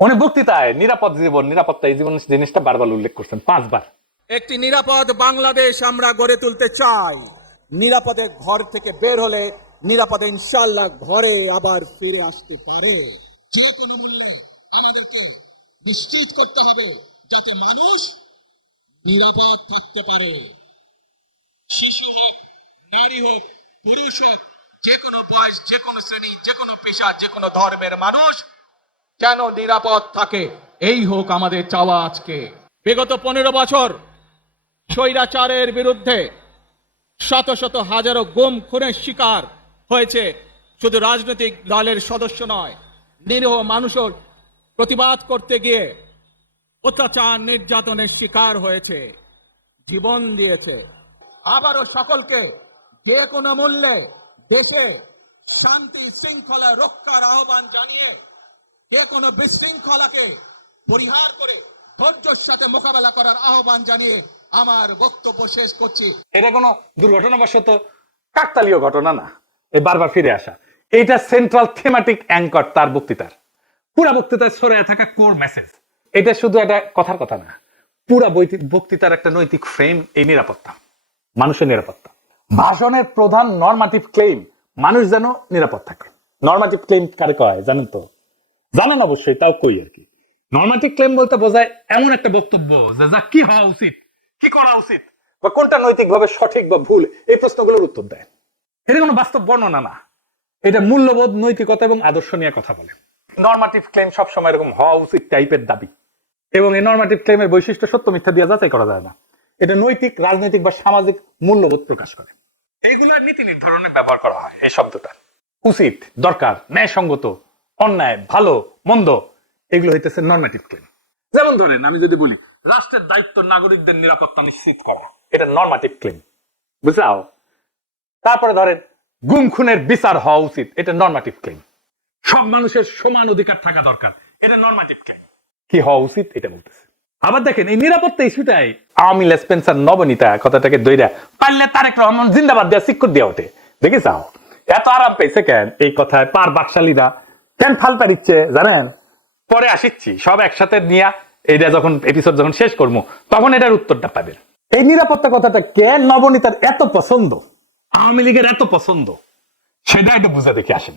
উনি বক্তৃতায় নিরাপদ জীবন, নিরাপত্তা এই জীবন জিনিসটা বারবার উল্লেখ করছেন 5 বার। একটি নিরাপদ বাংলাদেশ আমরা গড়ে তুলতে চাই। নিরাপদে ঘর থেকে বের হলে নিরাপদে ইনশাআল্লাহ ঘরে আবার ফিরে আসতে পারে। যে কোনো মূল্যে আমাদেরকে নিশ্চিত করতে হবে যাতে মানুষ নিরাপদ থাকতে পারে। শিশু হোক, নারী হোক, পুরুষ হোক, যে কোনো বয়স, যে কোনো শ্রেণী, যে কোনো পেশা, যে কোনো ধর্মের মানুষ যেন নিরাপদ থাকে, এই হোক আমাদের চাওয়া। আজকে বিগত 15 বছর স্বৈরাচারের বিরুদ্ধে শত শত হাজারো গুম খুনের শিকার হয়েছে শুধু রাজনৈতিক দলের সদস্য নয়, নিরীহ মানুষের প্রতিবাদ করতে গিয়ে অত্যাচার নির্যাতনের শিকার হয়েছে, জীবন দিয়েছে। আবারও সকলকে যে কোনো মূল্যে দেশে শান্তি শৃঙ্খলা রক্ষার আহ্বান জানিয়ে যে কোনো বিশৃঙ্খলাকে পরিহার করে ধৈর্যের সাথে মোকাবেলা করার আহ্বান জানিয়ে আমার বক্তব্য শেষ করছি। এটা কোনো দুর্ঘটনাবশত কাকতালীয় ঘটনা না, এই বারবার ফিরে আসা এইটা সেন্ট্রাল থিমেটিক অ্যাঙ্কর তার বক্তৃতার। পুরা বক্তৃতায় ছড়িয়ে থাকা কোর মেসেজ। এটা শুধু একটা কথার কথা না, পুরা বক্তৃতার একটা নৈতিক ফ্রেম এই নিরাপত্তা, মানুষের নিরাপত্তা। ভাষণের প্রধান নরমাটিভ ক্লেম মানুষ যেন নিরাপদ থাকে। নরমাটিভ ক্লেম কারে কয় জানেন তো? জানেন অবশ্যই, তাও কই আর কি। নরমাটিভ ক্লেম বলতে বোঝায় এমন একটা বক্তব্য যে যা কি হওয়া উচিত, কি করা উচিত, বা কোনটা নৈতিকভাবে সঠিক বা ভুল, এই প্রশ্নগুলোর উত্তর দেয়। এটা কোনো বাস্তব বর্ণনা না, এটা মূল্যবোধ, নৈতিকতা এবং আদর্শ নিয়ে কথা বলে। নরমাটিভ ক্লেম সবসময় এরকম হওয়া উচিত টাইপের দাবি, এবং এই নরমাটিভ ক্লেমের বৈশিষ্ট্য সত্য মিথ্যা দিয়ে যাচাই করা যায় না। এটা নৈতিক, রাজনৈতিক বা সামাজিক মূল্যবোধ প্রকাশ করে। এইগুলোর নীতি নির্ধারণে ব্যবহার করা হয় এই শব্দটা। উচিত, দরকার, ন্যায়সঙ্গত, অন্যায়, ভালো, মন্দ, এগুলো হইতেছে নরমাটিভ ক্লেম। যেমন ধরেন আমি যদি বলি রাষ্ট্রের দায়িত্ব নাগরিকদের নিরাপত্তা নিশ্চিত করা, এটা নরমাটিভ ক্লেম, বুঝলাও? তারপরে ধরেন গুম খুনের বিচার হওয়া উচিত, এটা নরমাটিভ ক্লেম। সব মানুষের সমান অধিকার থাকা দরকার, এটা নরমাটিভ ক্লেম। কি হওয়া উচিত এটা বলতেছে। আবার দেখেন এই নিরাপত্তা ইস্যুটাই আওয়ামী লীগ স্পেন্সার নবনীতা কথাটাকে দইরা পারলে তারেক রহমান জিন্দাবাদ দেওয়া সিক্কর দিয়ে ওঠে। দেখে যাও এত আরাম পেয়েছে কেন এই কথায় পার বাকশালীরা, কেন ফাল পারিচ্ছে জানেন? পরে আসিচ্ছি সব একসাথে নিয়ে এইটা যখন এপিসোড যখন শেষ করবো তখন এটার উত্তরটা পাবেন। এই নিরাপত্তা কথাটা কেন নবনীতার এত পছন্দ, আওয়ামী লীগের এত পছন্দ, সেটা একটু বুঝে দেখে আসেন।